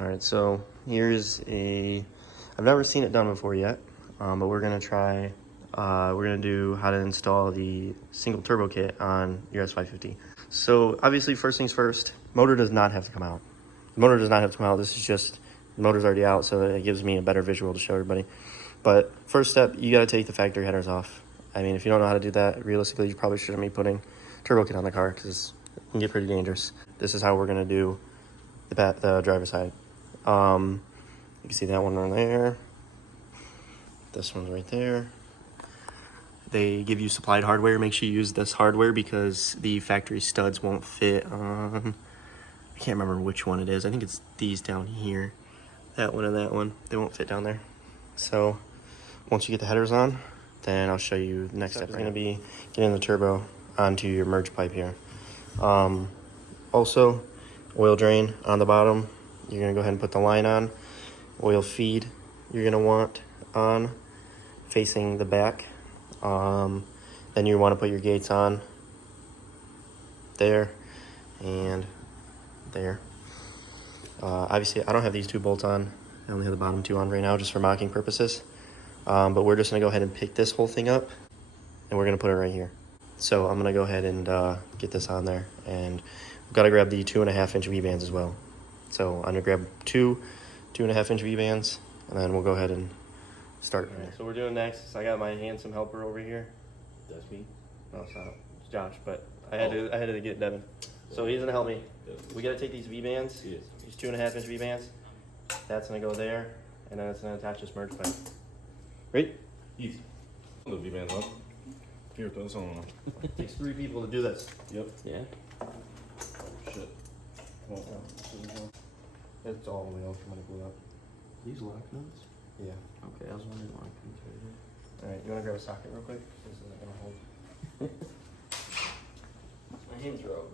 All right, so here's I've never seen it done before yet, but we're gonna try, we're gonna do how to install the single turbo kit on your S550. So obviously, first things first, motor does not have to come out. The motor does not have to come out. This is just, the motor's already out, so it gives me a better visual to show everybody. But first step, you gotta take the factory headers off. I mean, if you don't know how to do that, realistically, you probably shouldn't be putting turbo kit on the car because it can get pretty dangerous. This is how we're gonna do the driver's side. You can see that one right there. This one's right there. They give you supplied hardware. Make sure you use this hardware because the factory studs won't fit on, I can't remember which one it is. I think it's these down here. That one and that one. They won't fit down there. So once you get the headers on, then I'll show you the next step. Is going to be getting the turbo onto your merge pipe here. Also, oil drain on the bottom. You're going to go ahead and put the line on. Oil feed you're going to want on, facing the back. Then you want to put your gates on there and there. Obviously, I don't have these two bolts on. I only have the bottom two on right now just for mocking purposes. But we're just going to go ahead and pick this whole thing up, and we're going to put it right here. So I'm going to go ahead and get this on there. And we've got to grab the 2.5-inch V-bands as well. So I'm going to grab two 2.5-inch V-bands, and then we'll go ahead and start. Right, so we're doing next. I got my handsome helper over here. That's me. No, it's not. It's Josh, but I had to get Devin. So he's gonna help me. We gotta take these V-bands. Yes. These 2.5-inch V-bands. That's gonna go there, and then it's gonna attach this merge pipe. Ready? Easy. The V-band up. Here, throw this on. It takes 3 people to do this. Yep. Yeah. Oh, shit. Oh. It's all the way out from when it blew up. These lock nuts? Yeah. Okay, I was wondering why I couldn't tell you. All right, you wanna grab a socket real quick? This isn't gonna hold. My hands are over.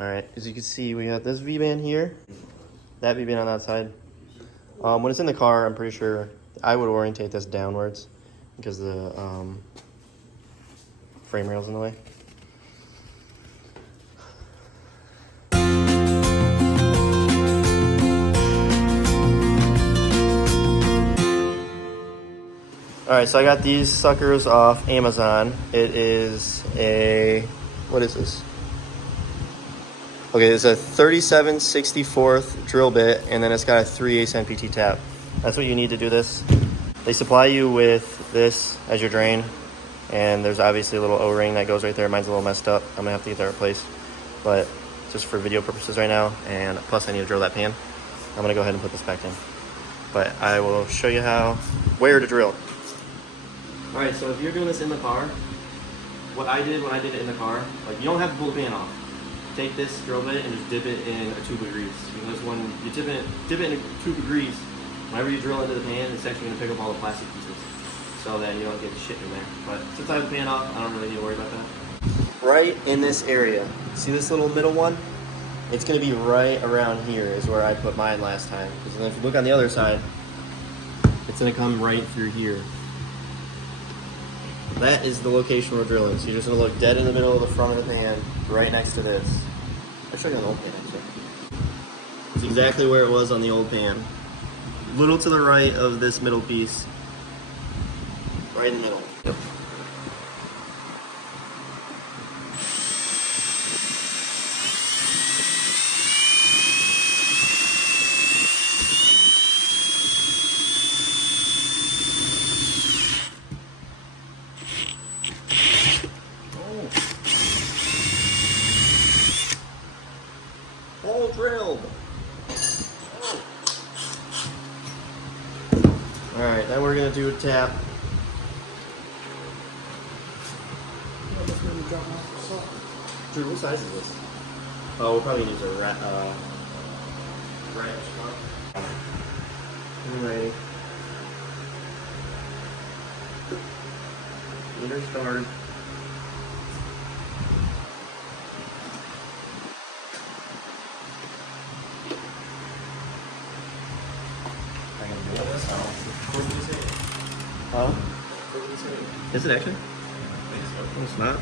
All right, as you can see, we got this V-band here, that V-band on that side. When it's in the car, I'm pretty sure I would orientate this downwards because the frame rail's in the way. All right, so I got these suckers off Amazon. It is a, what is this? Okay, it's a 37/64 drill bit, and then it's got a 3/8 NPT tap. That's what you need to do this. They supply you with this as your drain, and there's obviously a little O-ring that goes right there. Mine's a little messed up. I'm gonna have to get that replaced, but just for video purposes right now, and plus I need to drill that pan. I'm gonna go ahead and put this back in. But I will show you where to drill. All right, so if you're doing this in the car, what I did when I did it in the car, like you don't have to pull the pan off. Take this drill bit and just dip it in a tube of grease. Because when you dip it in a tube of grease, whenever you drill into the pan, it's actually going to pick up all the plastic pieces. So then you don't get the shit in there. But since I have the pan off, I don't really need to worry about that. Right in this area. See this little middle one? It's going to be right around here is where I put mine last time. Because then if you look on the other side, it's going to come right through here. That is the location we're drilling. So you're just going to look dead in the middle of the front of the pan, right next to this. I'll show you on the old pan, actually. It's exactly where it was on the old pan. Little to the right of this middle piece. Right in the middle. Yep. All drilled. All right, then we're gonna do a tap. Drew, what size is this? Oh, we'll probably use a wrench. Anyway, meter start. Oh. Is it actually? No, it's not.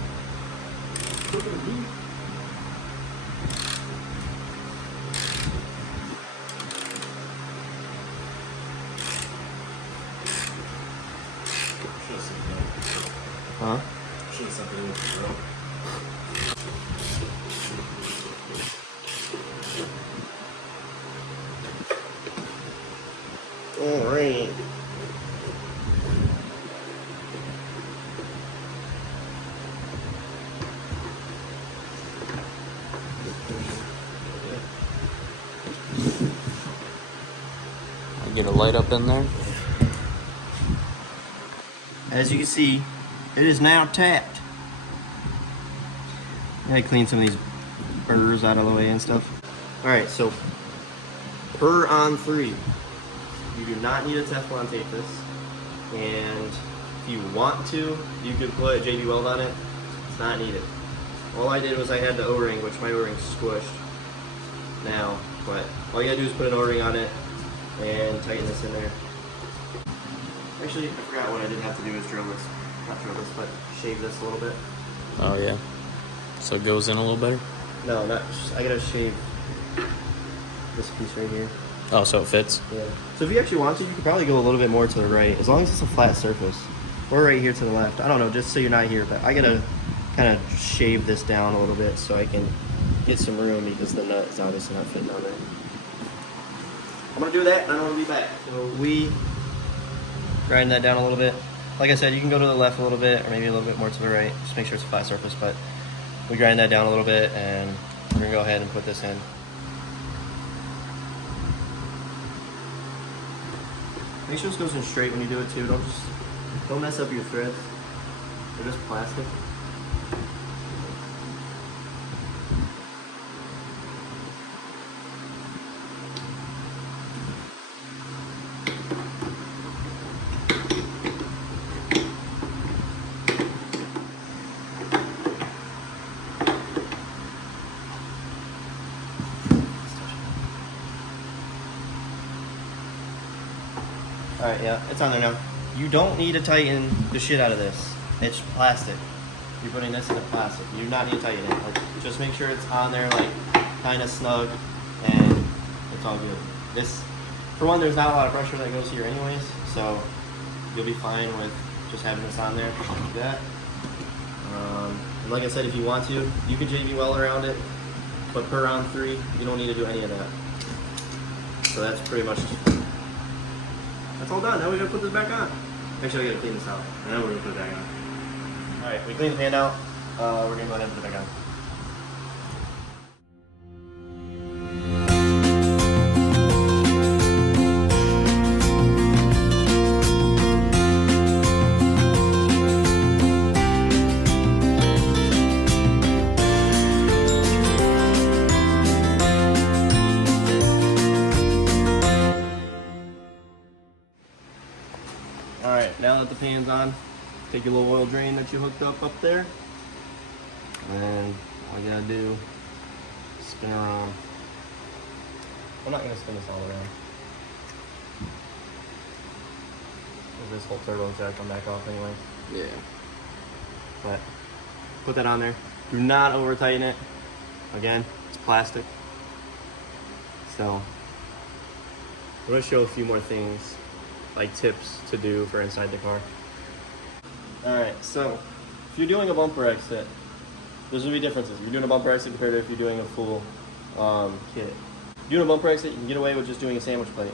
Huh? Should have sent it with the drill. All right. Get a light up in there. As you can see, it is now tapped. I gotta clean some of these burrs out of the way and stuff. All right, so per On3, you do not need a Teflon tape this. And if you want to, you could put JB Weld on it. It's not needed. All I did was I had the O-ring, which my O-ring's squished now, but all you gotta do is put an O-ring on it and tighten this in there. Actually, I forgot what I did have to do is drill this. Not drill this, but shave this a little bit. Oh yeah. So it goes in a little better? No, not. I gotta shave this piece right here. Oh, so it fits? Yeah. So if you actually want to, you could probably go a little bit more to the right, as long as it's a flat surface. Or right here to the left. I don't know, just so you're not here, but I gotta kind of shave this down a little bit so I can get some room because the nut is obviously not fitting on there. I'm gonna do that and I'm gonna be back. So we grind that down a little bit. Like I said, you can go to the left a little bit or maybe a little bit more to the right. Just make sure it's a flat surface, but we grind that down a little bit and we're gonna go ahead and put this in. Make sure this goes in straight when you do it too. Don't mess up your threads. They're just plastic. Alright, yeah, it's on there now. You don't need to tighten the shit out of this. It's plastic. You're putting this in the plastic. You do not need to tighten it. Like, just make sure it's on there, like, kind of snug, and it's all good. This, for one, there's not a lot of pressure that goes here anyways, so you'll be fine with just having this on there, like that. And like I said, if you want to, you can JB Weld around it, but per On3, you don't need to do any of that. So that's pretty much. That's all done. Now we gotta put this back on. Actually, I gotta clean this out, and then we're gonna put it back on. All right, we cleaned the pan out. We're gonna go ahead and put it back on. Alright, now that the pan's on, take your little oil drain that you hooked up there, and all you gotta do is spin around. I'm not gonna spin this all around. This whole turbo's gotta come back off anyway. Yeah. But put that on there. Do not over tighten it. Again, it's plastic. So I'm gonna show a few more things, like tips to do for inside the car. Alright, so if you're doing a bumper exit, there's gonna be differences. If you're doing a bumper exit compared to if you're doing a full kit. If you're doing a bumper exit, you can get away with just doing a sandwich plate,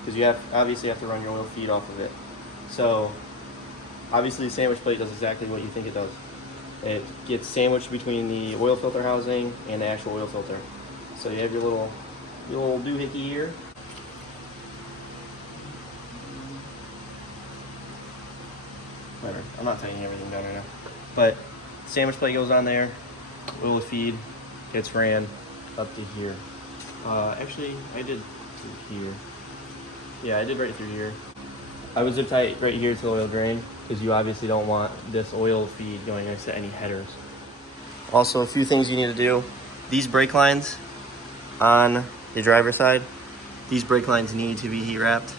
because you obviously have to run your oil feed off of it. So obviously the sandwich plate does exactly what you think it does. It gets sandwiched between the oil filter housing and the actual oil filter. So you have your little doohickey here. Whatever. I'm not tightening everything down right now. But sandwich plate goes on there. Oil feed gets ran up to here. Actually, I did through here. Yeah, I did right through here. I would zip tie right here to the oil drain, because you obviously don't want this oil feed going next to any headers. Also, a few things you need to do. These brake lines on the driver's side, these brake lines need to be heat wrapped.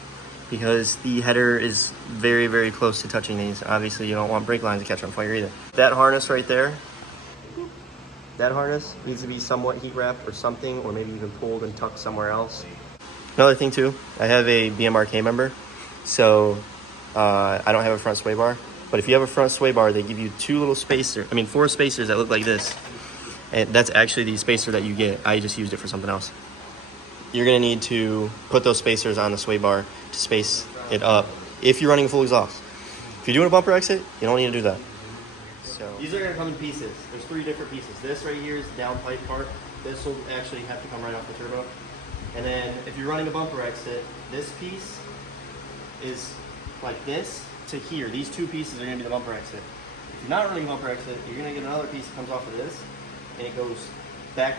because the header is very, very close to touching these. Obviously, you don't want brake lines to catch on fire either. That harness right there, that harness needs to be somewhat heat wrapped or something, or maybe even pulled and tucked somewhere else. Another thing too, I have a BMRK member, so I don't have a front sway bar. But if you have a front sway bar, they give you four spacers that look like this. And that's actually the spacer that you get. I just used it for something else. You're gonna need to put those spacers on the sway bar to space it up if you're running a full exhaust. If you're doing a bumper exit, you don't need to do that. So these are gonna come in pieces. There's 3 different pieces. This right here is the downpipe part. This will actually have to come right off the turbo. And then if you're running a bumper exit, this piece is like this to here. These 2 pieces are gonna be the bumper exit. If you're not running a bumper exit, you're gonna get another piece that comes off of this, and it goes back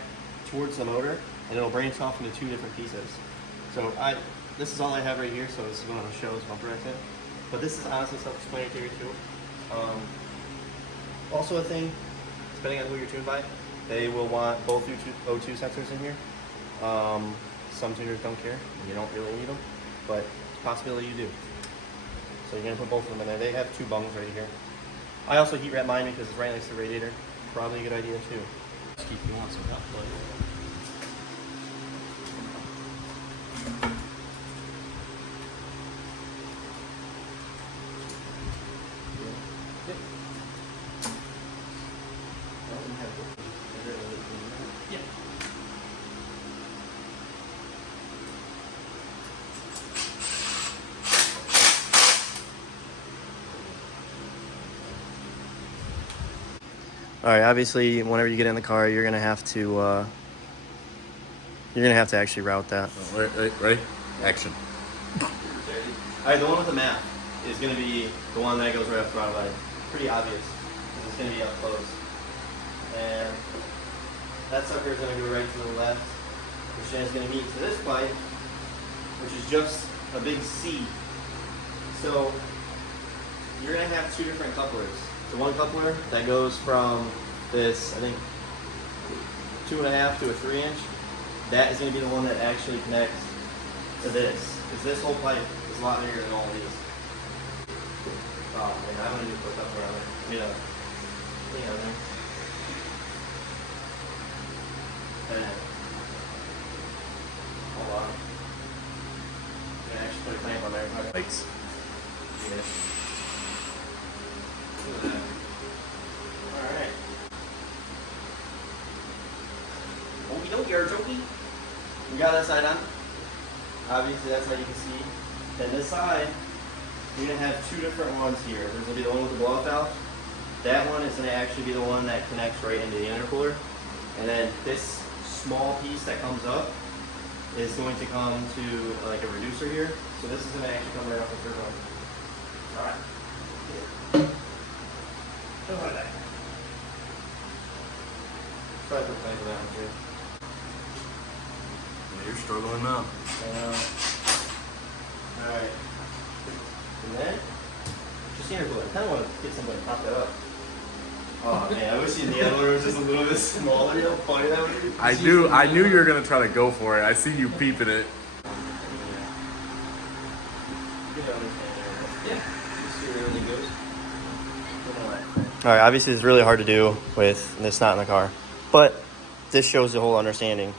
towards the motor, and it'll branch off into 2 different pieces. So this is all I have right here, so this is what I'm gonna show is bumper exit. But this is honestly self-explanatory too. Also a thing, depending on who you're tuned by, they will want both O2 sensors in here. Some tuners don't care, you don't really need them, but it's a possibility you do. So you're gonna put both of them in there. They have 2 bungs right here. I also heat wrap mine because it's right next to the radiator. Probably a good idea too. Just keep you on some hot plug. All right, obviously, whenever you get in the car, you're gonna have to actually route that. Ready? Action. All right, the one with the map is gonna be the one that goes right up throttle line. Pretty obvious, because it's gonna be up close. And that sucker is gonna go right to the left, which then is gonna meet to this pipe, which is just a big C. So you're gonna have 2 different couplers. The one coupler that goes from this, I think, 2.5 to a 3-inch, that is going to be the one that actually connects to this. Because this whole pipe is a lot bigger than all these. Oh man, I'm going to do a quick coupler on there. Thing on there. And hold on. I'm going to actually put a clamp on there. Thanks. Yeah. Alright. Okie dokie, artichoke. We got that side on. Obviously, that's how you can see. Then this side, you're going to have 2 different ones here. There's going to be the one with the blow-off valve. That one is going to actually be the one that connects right into the intercooler. And then this small piece that comes up is going to come to like a reducer here. So this is going to actually come right off the turbo. Alright. Probably put plans on that one too. Yeah, you're struggling now. I know. Alright. And then, just intercooler. I kind of want to get somebody to pop that up. Oh man, I wish the other one was just a little bit smaller. You know how funny that would be? I knew you were gonna try to go for it. I seen you peeping it. Yeah. Just see where everything goes. All right, obviously it's really hard to do with this not in the car, but this shows the whole understanding.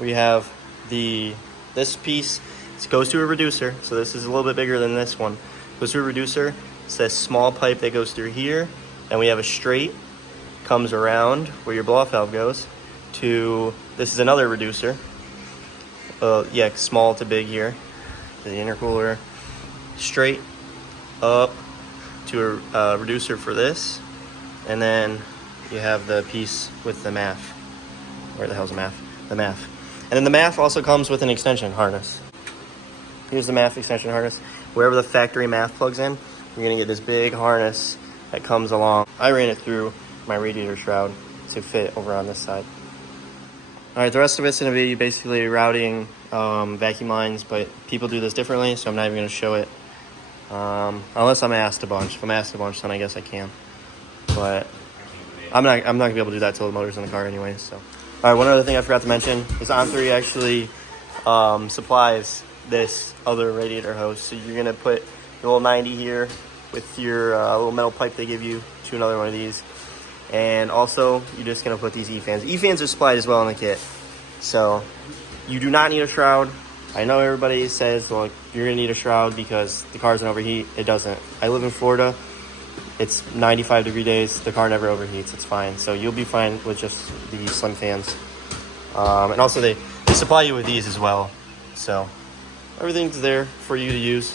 We have this piece, it goes to a reducer, so this is a little bit bigger than this one. It goes to a reducer, it's this small pipe that goes through here, and we have a straight, comes around where your blow-off valve goes, to, this is another reducer, small to big here, to the intercooler, straight up to a reducer for this. And then you have the piece with the MAF. Where the hell's the MAF? The MAF. And then the MAF also comes with an extension harness. Here's the MAF extension harness. Wherever the factory MAF plugs in, you're gonna get this big harness that comes along. I ran it through my radiator shroud to fit over on this side. All right, the rest of it's gonna be basically routing vacuum lines, but people do this differently, so I'm not even gonna show it. Unless I'm asked a bunch. If I'm asked a bunch, then I guess I can. But I'm not gonna be able to do that till the motor's in the car anyway. So, all right. One other thing I forgot to mention is On3 actually supplies this other radiator hose. So you're gonna put your little 90 here with your little metal pipe they give you to another one of these. And also, you're just gonna put these E-fans. E-fans are supplied as well in the kit. So you do not need a shroud. I know everybody says, well, you're gonna need a shroud because the car's gonna overheat. It doesn't. I live in Florida. It's 95-degree days. The car never overheats. It's fine. So you'll be fine with just the slim fans. And also they supply you with these as well. So everything's there for you to use.